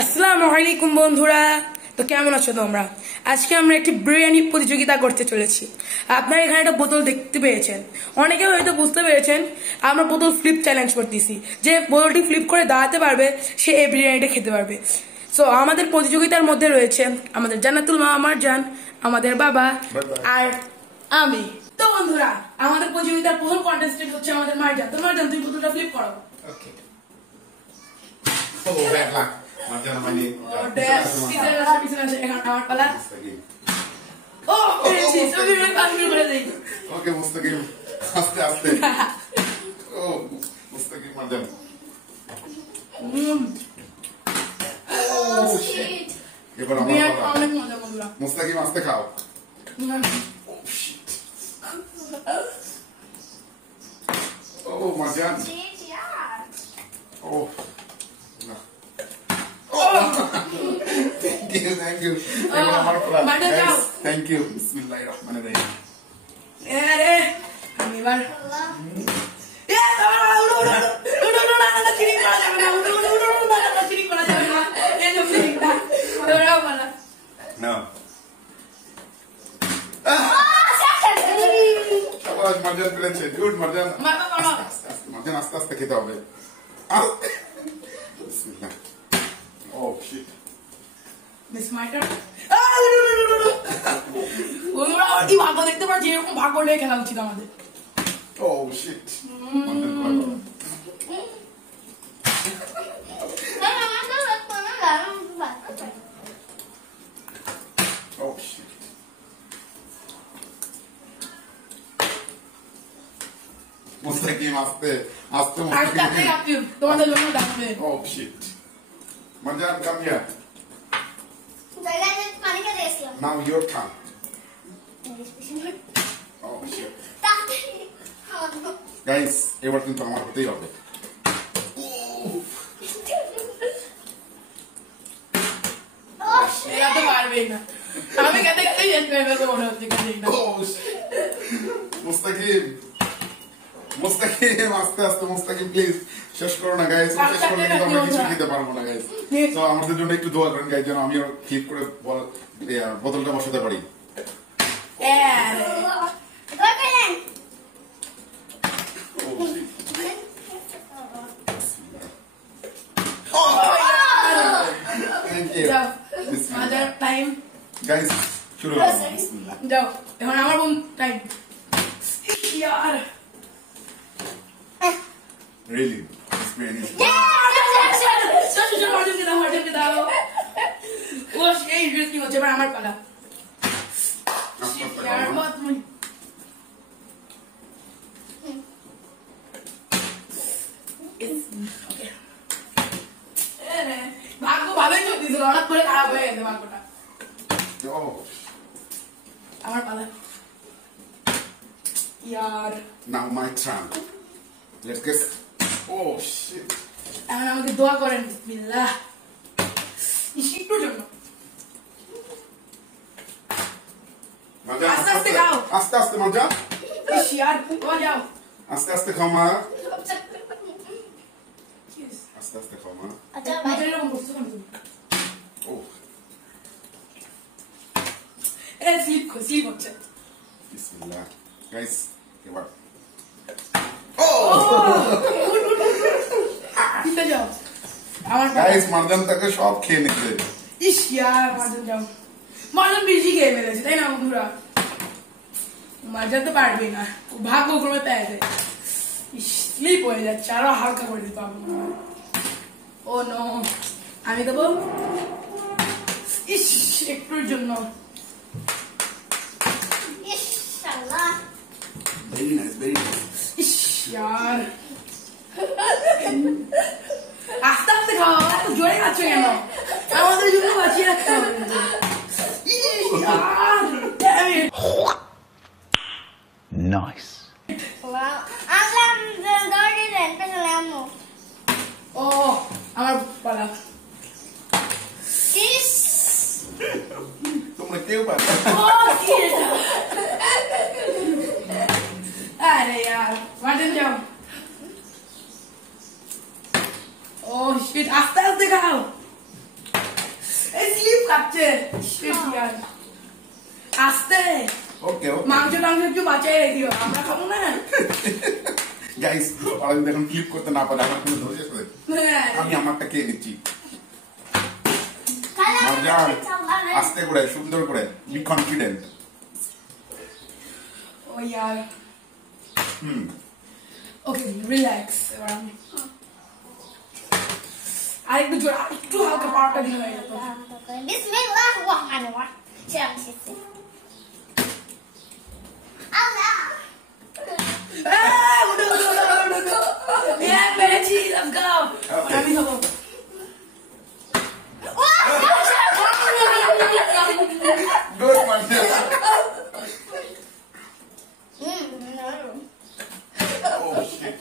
আসসালামু আলাইকুম বন্ধুরা, তো কেমন আছো তোমরা? আজকে আমরা একটি বিরিয়ানি প্রতিযোগিতা করতে চলেছি। আপনারা এখানে একটা বোতল দেখতে পেয়েছেন, অনেকে হয়তো বুঝতে পেরেছেন আমরা বোতল ফ্লিপ চ্যালেঞ্জ করতেছি, যে বোতলটি ফ্লিপ করে দাঁড়াতে পারবে সে এই বিরিয়ানিটা খেতে পারবে। সো আমাদের প্রতিযোগিতার মধ্যে রয়েছে আমাদের জান্নাতুল মা আমার জান, আমাদের বাবা আর আমি। তো বন্ধুরা, আমাদের প্রতিযোগিতার প্রথম কন্টেস্টেন্ট হচ্ছে আমাদের মারজান। তো মারজান, তুই বোতলটা ফ্লিপ করো। Okay. Oh, bad luck. Marjan mani. Okay, Mustaqim. Aste aste. Oh, Mustaqim Marjan. Oh shit. এবার আমার পালা। Mustaqim আস্তে খাও। Oh shit. Oh, Marjan. Oh. No. Oh. Thank you. Guys, thank you. Bismillahirrahmanirrahim. No. Shabash, Marjan পেরেছে। Good, Marjan. Marjan আস্তে আস্তে খেতে হবে। Bismillah. Oh shit. Miss my turn. ওরা ওই ভাগ্য দেখতে পাচ্ছি, এরকম ভাগ্য নিয়ে খেলা উচিত আমাদের। Oh shit. Oh shit. Mustaqim aste Mustaqim. তোমাদের জন্য ডাকবে। Oh shit. Marjan, come here. Now your turn. Oh shit. Guys, এবার কিন্তু আমার হতেই হবে। এরাতে পারবে না। আমি খেতে খেতেই শেষ করে ফেলবো মনে হচ্ছে। Oh shit. মুস্তাকিম আস্তে আস্তে। মুস্তাকিম প্লিজ শেষ করো না গাইস, শেষ করলে কিন্তু আমরা কিছু খেতে পারবো না গাইস। তো আমাদের জন্য একটু দোয়া করেন গাইস, যেন আমি ক্লিক করে বোতলটা বসাতে পারি। গাইস শুরু করো। যাও, এখন আমার বোন টাইম। ইয়ার Really? Experience. আমার পালা। ভাগ্য ভালোই চলতেছিল, হঠাৎ করে খারাপ হয়ে গেছে ভাগ্যটা। আমার পালা। ইয়ার Now my turn. Let's get. Oh shit. এখন আমাকে দোয়া করেন। বিসমিল্লাহ। একটুর জন্য। Marjan, আস্তে আস্তে খাও। আস্তে আস্তে Marjan. ইয়ার দোয়া যাও। আস্তে আস্তে খাও মা। আস্তে আস্তে খাও মা। এরকম করছো কেন তুমি? Oh. স্লিপ হচ্ছে। Bismillah. Guys, এবার। যাও। আমার Guys, Marjan তাকে সব খেয়ে নিচ্ছে। ইস ইয়ার, মারজান যাও। মারজান বেশি খেয়ে ফেলেছে, তাই না বন্ধুরা? মারজান তো পারবে না, ভাগ্যক্রমে পেয়েছে। স্লিপ হয়ে যাচ্ছে, আরো হালকা করে দিতে হবে। ও নো, আমি দেবো। ইস, একটুর জন্য। Very nice, very nice. ইস ইয়ার, আস্তে আস্তে খাও, এত জোরে খাচ্ছ কেন? আমাদের জন্য বাঁচিয়ে রাখতে হবে। Nice. ও আমার পালা। তোমরা কেউ পারবে। আরে यार, মারজান যাও। Oh shit, আস্তে আস্তে খাও। লাগছে আস্তে ওকে ওকে মাংস টাংস একটু বাঁচাই দিও আমরা খাবো না গাইস ওরা যদি এখন ক্লিপ করতে না পারে আমার কোনো দোষ আছে আমি আমারটা খেয়ে নিচ্ছি মারজান আস্তে করে সুন্দর করে বি কনফিডেন্ট ও यार ওকে রিল্যাক্স এবার আমি আরেকটু জোর একটু হালকা পাওয়ারটা দিলে হয়ে যেত Bismillahirrahmanirrahim. Allah. Yeah, Benji, let's go. Okay. আমি খাবো গুড মারজান ও শিট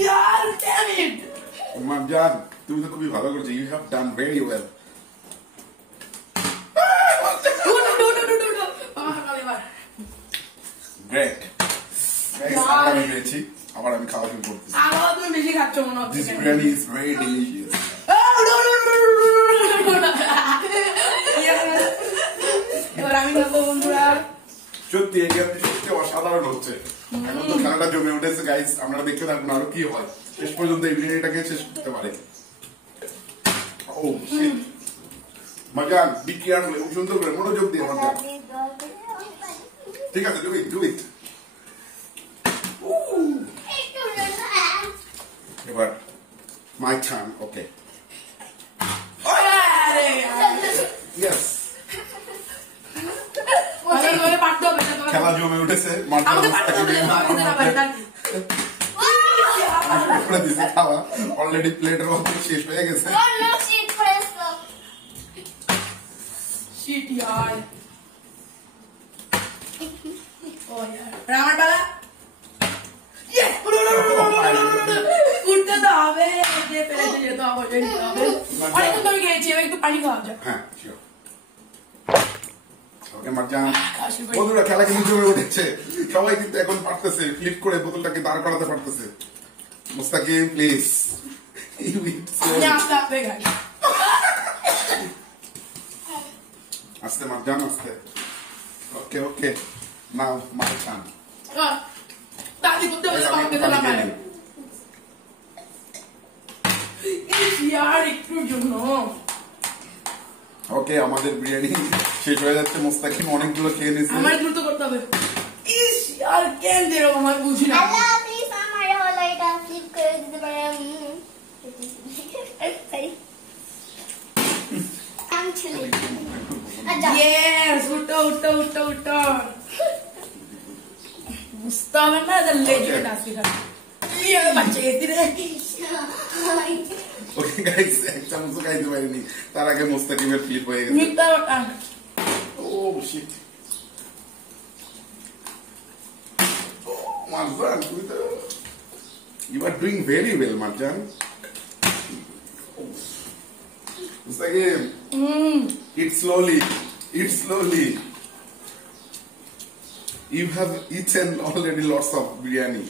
यार damn it মারজান তুমি তো খুবই ভালো করেছো you have done very well great guys আমি পেয়েছি আবার আমি খাওয়া শুরু করতেছি আবার তুমি বেশি খাচ্ছ মনে হচ্ছে this biryani is very delicious এবার আমি খাবো বন্ধুরা সত্যি এই গেমটি সত্যি অসাধারণ হচ্ছে এখন তো খেলাটা জমে উঠেছে গাইস আমরা দেখতে থাকুন আরো কি হয় শেষ পর্যন্ত এই বিরিয়ানিটাকে শেষ করতে পারে ও শিট মারজান বি কেয়ারফুল সুন্দর করে মনোযোগ দিয়ে মারজান ঠিক আছে ডু ইট এবার মাই টার্ন ওকে ইয়েস খেলা জমে উঠেছে খাওয়া অলরেডি প্লেটের মধ্যে শেষ হয়ে গেছে Oh no, she pressed the. Shit यार ओ यार रावण वाला ये উঠতে তো হবে যে পেরেছে যেতে হবে যেতে হবে অনেকক্ষণ ধরে খেয়েছি এবার একটু পানি খাওয়া যাক হ্যাঁ শিওর ওকে মারজান বন্ধুরা খেলা কিন্তু জমে উঠেছে সবাই কিন্তু এখন পারতেছে ফ্লিপ করে বোতলটাকে দাঁড় করাতে পারতেছে মুস্তাকিম প্লিজ আস্তে আস্তে খাই আস্তে মারজান আস্তে ওকে ওকে নাও মাই টার্ন দাদি করতে হবে আমাকে তো না পারে यार একটু জন্য ওকে আমাদের বিরিয়ানি শেষ হয়ে যাচ্ছে মুস্তাকিম অনেকগুলো খেয়ে নিয়েছে আমার দ্রুত করতে হবে ইস यार কেন এরকম আমি বুঝি না Allah, please, আমার হলাইটা ফ্লিপ করে দিতে পারে আমি ছেলে আচ্ছা Yes, উঠো বুঝতে হবে না যে লেজে ডাসি খাবে ইয়ে বাচ্চা এতে রে ওকে গাইস এক চামচ খাইতে পারিনি তার আগে মুস্তাকিমের ফ্লিপ হয়ে গেছে মিথ্যা কথা ও শিট মারজান তুই তো you are doing very well Marjan Mustakim eat slowly you have eaten already lots of biryani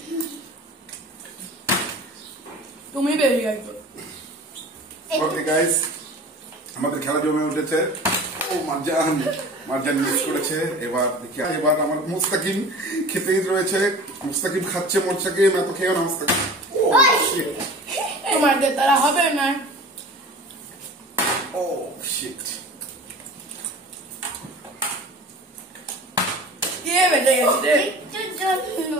তুমি বেরিয়ে আইছো ওকে গাইস আমাদের খেলা জমে উঠেছে ও মারজান মিস করেছে এবার দেখি এবার আমার মুস্তাকিম খেতেই রয়েছে মুস্তাকিম খাচ্ছে মুস্তাকিম এত খেয়েও না মুস্তাকিম ও শিট তোমার যে তারা হবে না ও শিট কে বেটে গেছে একটু জন্য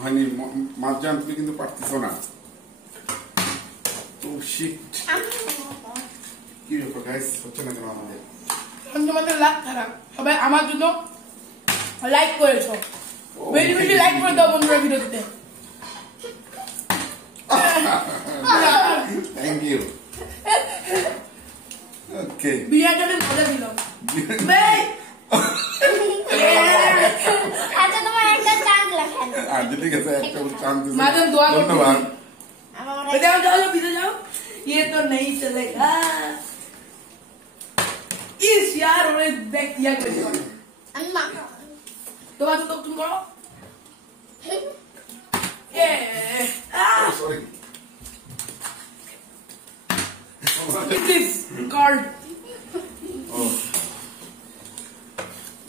হয়নি মারজান তুমি কিন্তু পারতেছো না ও শিট কি ব্যাপার গাইস হচ্ছে না কেন আমাদের তোমাদের লাগ খারাপ সবাই আমার জন্য লাইক করেছো বেশি বেশি লাইক করে দাও বন্ধুরা ভিডিওতে থ্যাংক ইউ ওকে বিরিয়ানিটা মজা দিল ভাই আচ্ছা তোমার একটা চাঁদ লেখেন আর ঠিক আছে একটা চান্স মারজান দোয়া করো ধন্যবাদ আমার जाओ पीछे जाओ ये तो नहीं चलेगा इस यार उन्हें देख दिया कोई আম্মা तो बात तो तुम करो ये sorry It is called.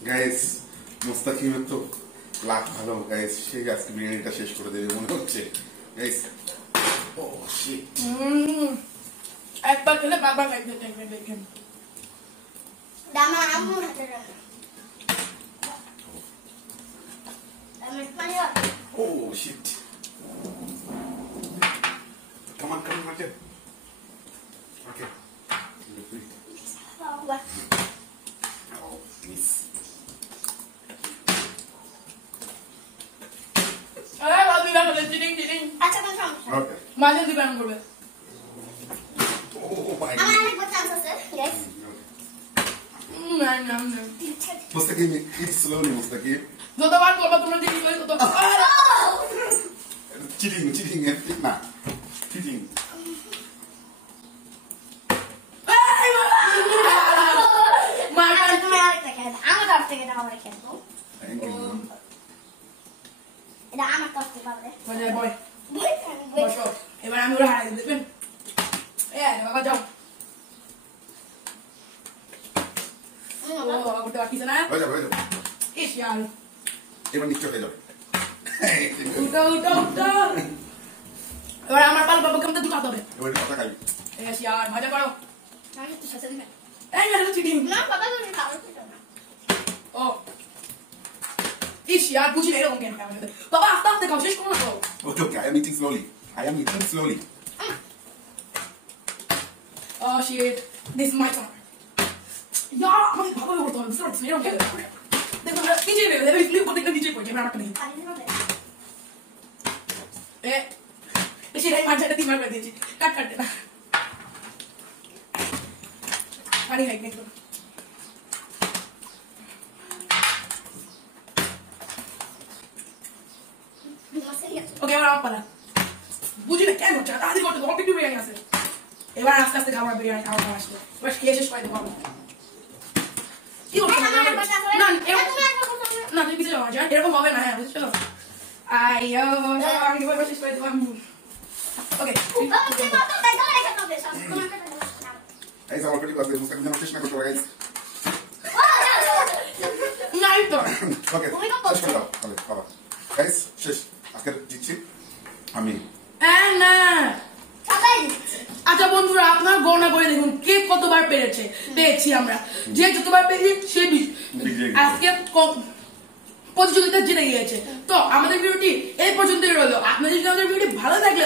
Guys মুস্তাকিমের তো লাখ ভালো গাইস, সে আজকে বিরিয়ানিটা শেষ করে দেবে মনে হচ্ছে গাইস। ও শিট, একবার খেলে বারবার খাইতে থাকবে দেখেন। দামা আম্মুর হাতে রাখো। আমি স্পানিশ। ও শিট, কামান কামান মাঝে ওকে বাবা ও মিস। আরে বাবি বাবা চিটিং চিটিং আচ্ছা কোন সমস্যা? ওকে মাঝে দিবেন করবে। ও মাই আমার আরেকবার চান্স আছে গাইস। না মুস্তাকিম ইট স্লোলি, মুস্তাকিম যতবার করবা তোমরা দেখি কই তত চিটিং চিটিং এর ঠিক না, চিটিং। মার তুমি আরেকটা খেলো। আমার তরফ থেকে দাও আমরা খেলবো। Thank you. এটা আমার তরফ থেকে পাবে। বলে বয় বই বসো এবার আমি ওরা হারাই দেখবেন। বাবা যাও। ও বাবা করতে পারছিস না। হয়ে যাবে হয়ে যাবে, ইস ইয়ার এবার নিশ্চয় হয়ে যাবে। উঠো উঠো উঠো। এবার আমার পাল বাবা কেমন দুটো হবে। এবার কথা খাবি। ইস ইয়ার মজা করো। আমি তো সাথে দিবেন। এই মেরে চিটিং। না বাবা তুমি খাও তো না। ও ইস ইয়ার বুঝি না এরকম কেন খাওয়া যাবে। বাবা আস্তে আস্তে খাও, শেষ করো না তো। Okay, okay, I am eating slowly. I am eating slowly. Oh shit, this is my turn. यार আমাকে ভালো করতে হবে, বুঝতে পারছিস এরকম কেন করে। দেখো না নিচে নেবে, দেখো ফ্লিপ করতে গেলে নিচে পড়ছে, এবার আমারটা নেই। পানি দিবে। বেশি নাই মাঝখানে তিনবার করে দিয়েছি, কাট কাট দে না। পানি খাই দেখো। ওকে এবার আমার পালা। বুঝি না কেন হচ্ছে, তাড়াতাড়ি করতে হবে, একটু বিরিয়ানি আছে। এবার আস্তে আস্তে খাবার বিরিয়ানি খাওয়া আসবে, এবার খেয়ে শেষ করে দেবো। কি করছো না না তুমি পিছিয়ে যাও, এরকম হবে না, হ্যাঁ বুঝছো। আইয়ো আমি কিভাবে শেষ করে দেবো। ওকে বাবা তুমি কত টাকা রেখে দাও সব তোমাকে দাও। Guys, আমার পেটে আছে, মুস্তাকিম যেন শেষ না করতে পারে, guys. না এই তো Okay, শেষ করে দাও, তাহলে, বাবা। Guys, শেষ। আজকে দিচ্ছি আমি। না সবাই দিচ্ছে। আচ্ছা বন্ধুরা আপনারা গণনা করে দেখুন কে কতবার পেয়েছি আমরা, যে যতবার পেয়েছি সে আজকে প্রতিযোগিতা জিতে গিয়েছে। তো আমাদের ভিডিওটি এই পর্যন্তই রইলো। আপনাদের যদি আমাদের ভিডিওটি ভালো লাগলে